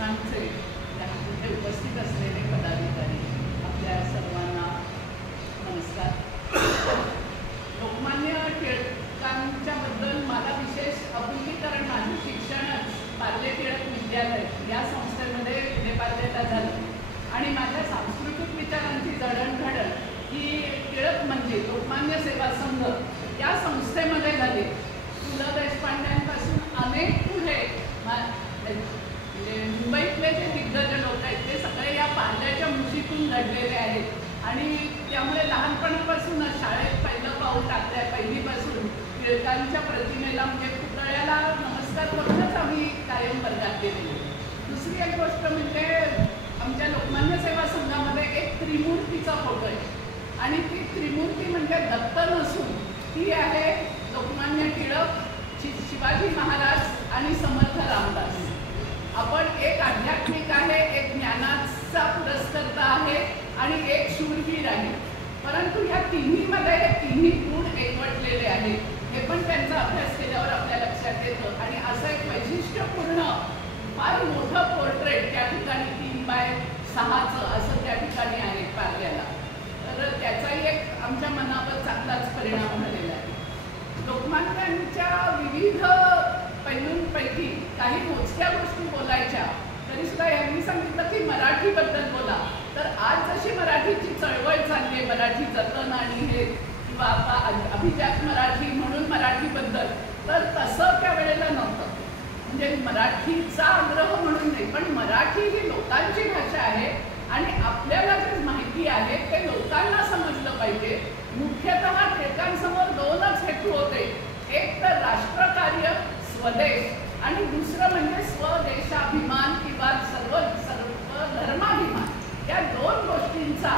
संस्थांचे इथे उपस्थित असलेले पदाधिकारी, आपल्या सर्वांना नमस्कार। लोकमान्य टिळकांच्याबद्दल मला विशेष आपुलकी, कारण माझं शिक्षणच पार्ले टिळक विद्यालय या संस्थेमध्ये नेपाळला झालं आणि माझ्या सांस्कृतिक विचारांची जडणघडण ही टिळक म्हणजे लोकमान्य सेवा संघ या संस्थेमध्ये झाली। पु ल देशपांड्यांपासून अनेक पुढे मुंबईतले जे दिग्गज लोक आहेत ते सगळे या पार्ल्याच्या मुशीतून घडलेले आहेत आणि त्यामुळे लहानपणापासूनच शाळेत पहिलं पाऊल टाकलंय। पहिलीपासून टिळकांच्या प्रतिमेला म्हणजे पुतळ्याला नमस्कार करूनच आम्ही कायम वर्गात गेलेलो। दुसरी एक गोष्ट म्हणजे आमच्या लोकमान्य सेवा संघामध्ये एक त्रिमूर्तीचा फोटो आहे आणि ती त्रिमूर्ती म्हणजे दत्त नसून ती आहे लोकमान्य टिळक, शिवाजी महाराज आणि समर्थ रामदास। आपण एक आध्यात्मिक आहे, एक ज्ञानाचा पुरस्कर्ता आहे आणि एक शूरवीर आहे, परंतु या तिन्हीमध्ये हे तिन्ही गुण एकवटलेले आहेत। हे पण त्यांचा अभ्यास केल्यावर आपल्या लक्षात येतं आणि असं एक वैशिष्ट्यपूर्ण फार मोठं पोर्ट्रेट त्या ठिकाणी 3x6 असं त्या ठिकाणी आहे पार्ल्याला। तर त्याचाही एक आमच्या मनावर चांगलाच परिणाम झालेला आहे। लोकमान्यांच्या विविध पैलूंपैकी काही मोजक्या गोष्टी बोलायच्या तरी सुद्धा यांनी सांगितलं की मराठीबद्दल बोला। तर आज जशी मराठीची चळवळ चालली आहे, मराठी जतन आणि हे किंवा अभिजात मराठी म्हणून मराठीबद्दल, तर तसं त्या वेळेला नव्हतं। म्हणजे मराठीचा आग्रह म्हणून नाही, पण मराठी ही लोकांची भाषा आहे आणि आपल्याला जी माहिती आहे ते लोकांना समजलं पाहिजे। मुख्यतः टिळकांसमोर दोनच हेतू होते, एक तर राष्ट्रकार्य स्वदेश आणि दुसरं म्हणजे स्वदेशाभिमान किंवा सर्व धर्माभिमान। या दोन गोष्टींचा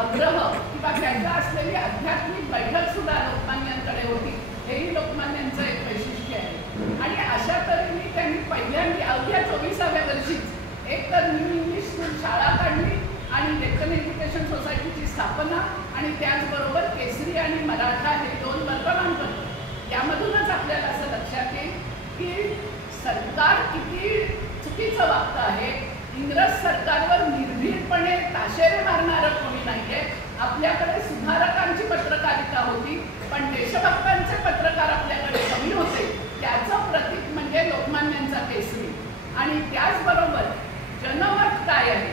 आग्रह किंवा त्यांचा असलेली आध्यात्मिक बैठक सुद्धा लोकमान्यांकडे होती, हेही लोकमान्यांचं एक वैशिष्ट्य आहे। आणि अशा तऱ्हेने त्यांनी पहिल्यांदा अवघ्या 24व्या वर्षीच एक तर न्यू इंग्लिश स्कूल शाळा काढली आणि डेक्कन एज्युकेशन सोसायटीची स्थापना आणि त्याचबरोबर केसरी आणि मराठा हे दोन वर्तमानपत्र। यामधूनच आपल्याला असं लक्षात येईल की सरकार किती चुकीचं वागतं आहे। इंग्रज सरकारवर निर्भीडपणे ताशेरे मारणारं कोणी नाहीये। आपल्याकडे सुधारकांची पत्रकारिता होती, पण देशभक्तांचे पत्रकार आपल्याकडे कमी होते। त्याचं प्रतीक म्हणजे लोकमान्यांचा केसरी। आणि त्याचबरोबर जनमत काय आहे,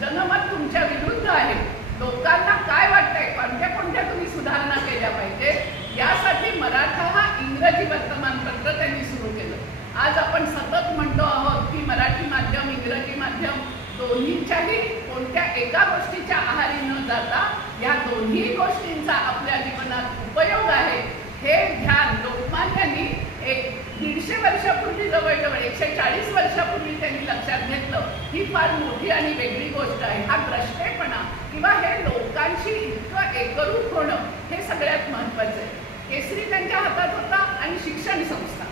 जनमत तुमच्या विरुद्ध आहे। लोकांना काय वाटतंय, कोणत्या तुम्ही सुधारणा केल्या पाहिजे, यासाठी मराठा हा इंग्रजी वर्तमानपत्र त्यांनी सुरू केलं। आज आपण सतत म्हणतो आहोत की मराठी माध्यम, इंग्रजी माध्यम दोन्हीच्याही कोणत्या एका गोष्टीच्या आहारी न जाता या दोन्ही गोष्टींचा आपल्या जीवनात उपयोग आहे, हे ध्यान लोकमान्यांनी 150 वर्षापूर्वी, जवळजवळ 140 वर्षापूर्वी त्यांनी लक्षात घेतलं। ही फार मोठी आणि वेगळी गोष्ट आहे। हा द्रष्टेपणा किंवा हे लोकांशी इतकं एकरूप होणं हे सगळ्यात महत्त्वाचं आहे। केसरी त्यांच्या हातात होता आणि शिक्षण संस्था,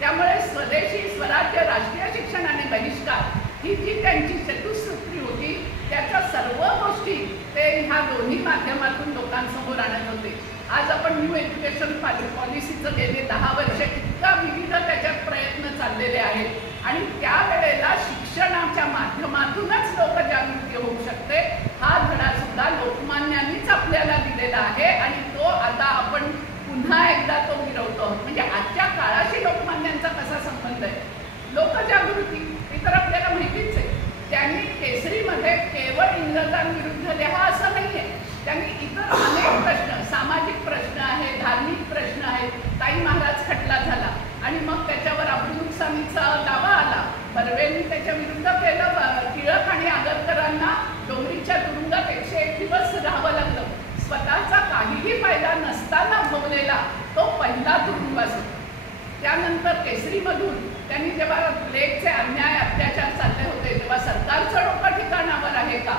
त्यामुळे स्वदेशी, स्वराज्य, राष्ट्रीय शिक्षण आणि बहिष्कार ही जी त्यांची चतुसूत्री होती, त्याच्या सर्व गोष्टी ते ह्या दोन्ही माध्यमातून लोकांसमोर आणत होते। आज आपण न्यू एज्युकेशन पॉलिसीचं गेले 10 वर्ष इतका विविध त्याच्यात प्रयत्न चाललेले आहेत आणि त्यावेळेला शिक्षणाच्या माध्यमातूनच लोकजागृती होऊ शकते, हा धडा सुद्धा लोकमान्यांनीच आपल्याला दिलेला आहे आणि तो आता आपण पुन्हा एकदा तो मिरवतो आहोत। म्हणजे आजच्या काळाशी लोकमान्यांचा कसा संबंध आहे, लोकजागृती हे तर आपल्याला माहितीच आहे। त्यांनी केसरीमध्ये केवळ इंग्रजांविरुद्ध लिहा असं नाही आहे, त्यांनी इतर अनेक प्रश्न, सामाजिक प्रश्न आहे, धार्मिक प्रश्न आहेत। ताई महाराज खटला झाला आणि मग त्याच्यावर अब्दुलसामीचा दावा आला, बर्वेंनी त्याच्या विरुद्ध केलं। टिळक आणि आगरकरांना डोंगरीच्या तुरुंगात 101 दिवस राहावं लागलं। स्वतःचा काहीही फायदा नसताना भोगलेला तो पहिला तुरुंगवास होता। त्यानंतर केसरीमधून त्यांनी जेव्हा प्लेगचे अन्याय अत्याचार चालले होते तेव्हा सरकारचं डोकं ठिकाणावर आहे का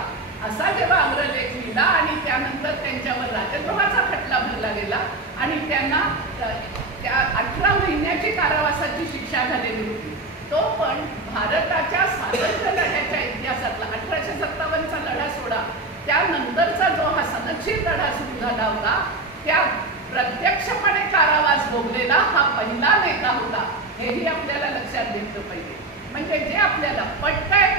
असा जेव्हा अग्रलेख लिहिला आणि त्यानंतर त्यांच्यावर राजद्रोहाचा खटला भरला गेला आणि त्यांना त्या 18 महिन्याची कारावासाची शिक्षा झालेली होती। तो पण भारताच्या स्वातंत्र्य लढ्याच्या इतिहासातला 1857चा लढा सोडा, त्यानंतरचा जो हा सनदशीर लढा सुरू झाला होता, त्या प्रत्यक्षपणे कारावास भोगलेला हा पहिला नेता होता, हेही आपल्याला लक्षात घेतलं पाहिजे। म्हणजे जे आपल्याला पटतंय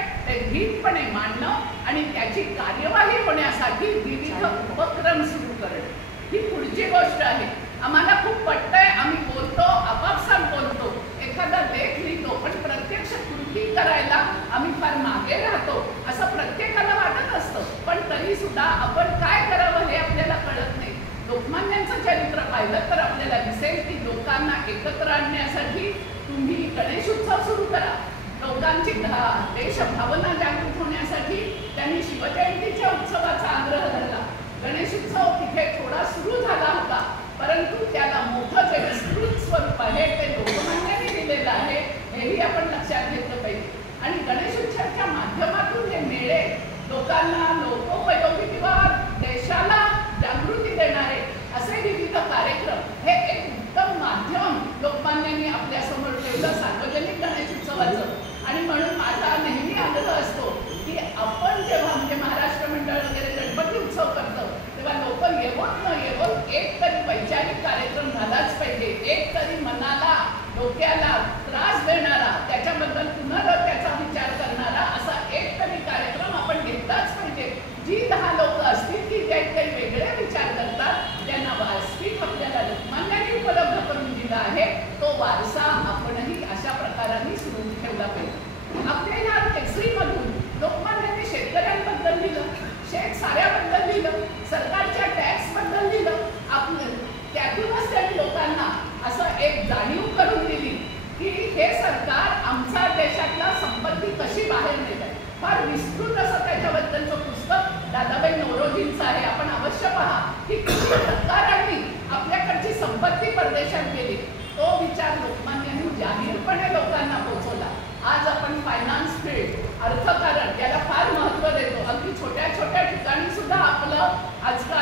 धीटपणे मांडणं आणि त्याची कार्यवाही होण्यासाठी विविध उपक्रम सुरू करणं ही पुढची गोष्ट आहे. आम्हाला खूप पटतंय, आम्ही बोलतो, आपापसात बोलतो, एखादा लेख लिहितो, पण प्रत्यक्ष कृती करायला आम्ही फार मागे राहतो असं प्रत्येकाला वाटत असतं. पण तरी सुद्धा आपण काय करावं हे आपल्याला कळत नाही. लोकमान्यांचं चरित्र पाहिलं तर आपल्याला दिसेल की लोकांना एकत्र आणण्यासाठी तुम्ही गणेश उत्सव सुरू करा. लोकांची देशभावना जागृत होण्यासाठी त्यांनी शिवजयंतीच्या उत्सवाचा आग्रह धरला. गणेश उत्सव तिथे थोडा सुरू झाला होता, परंतु त्याला मोठं जे विस्तृत स्वरूप आहे ते लोकमान्यांनी दिलेलं आहे हेही आपण लक्षात घेतलं पाहिजे. आणि गणेश उत्सवाच्या माध्यमातून हे मेळे लोकांना लोकोपयोगी किंवा देशाला जागृती देणारे असे विविध कार्यक्रम हे एक उत्तम माध्यम लोकमान्यांनी आपल्यासमोर ठेवलं सार्वजनिक गणेश उत्सवाचं. आणि म्हणून माझा नेहमी आग्रह असतो की आपण जेव्हा म्हणजे महाराष्ट्र मंडळ वगैरे गणपती उत्सव करतो तेव्हा लोक येवोत न येवोत एक तरी वैचारिक कार्यक्रम झालाच पाहिजे. एक तरी मनाला डोक्याला त्रास देणारा, त्याच्याबद्दल पुनर्त्याचा विचार करणारा असा एक तरी कार्यक्रम आपण घेतलाच पाहिजे. जी 10 लोक असतील की जे काही वेगळे विचार करतात त्यांना व्यासपीठ आपल्याला लोकमान्यांनी उपलब्ध करून दिला आहे. तो वारसा आपणही अशा प्रकाराने सुरू ठेवला पाहिजे. आपल्या ह्या केसरीमधून लोकमान्यांनी शेतकऱ्यांबद्दल लिहिलं, शेतसाऱ्याबद्दल लिहिलं, सरकारच्या टॅक्सबद्दल लिहिलं. त्यातूनच त्यांनी लोकांना असं एक जाणीव करून दिली की हे सरकार आमच्या देशातला संपत्ती कशी बाहेर नेत आहे. फार विस्तृत असं त्याच्याबद्दलचं पुस्तक दादाबाई नौरोजींचं आहे. आपण अवश्य पहा की किती सरकारांनी आपल्याकडची संपत्ती परदेशात गेली. तो विचार लोकमान्यांनी जाहीरपणे लोकांना पोहोचवला. आज आपण फायनान्स फील्ड, अर्थकारण याला फार महत्त्व देतो. अगदी छोट्या छोट्या ठिकाणी सुद्धा आपलं आजकाल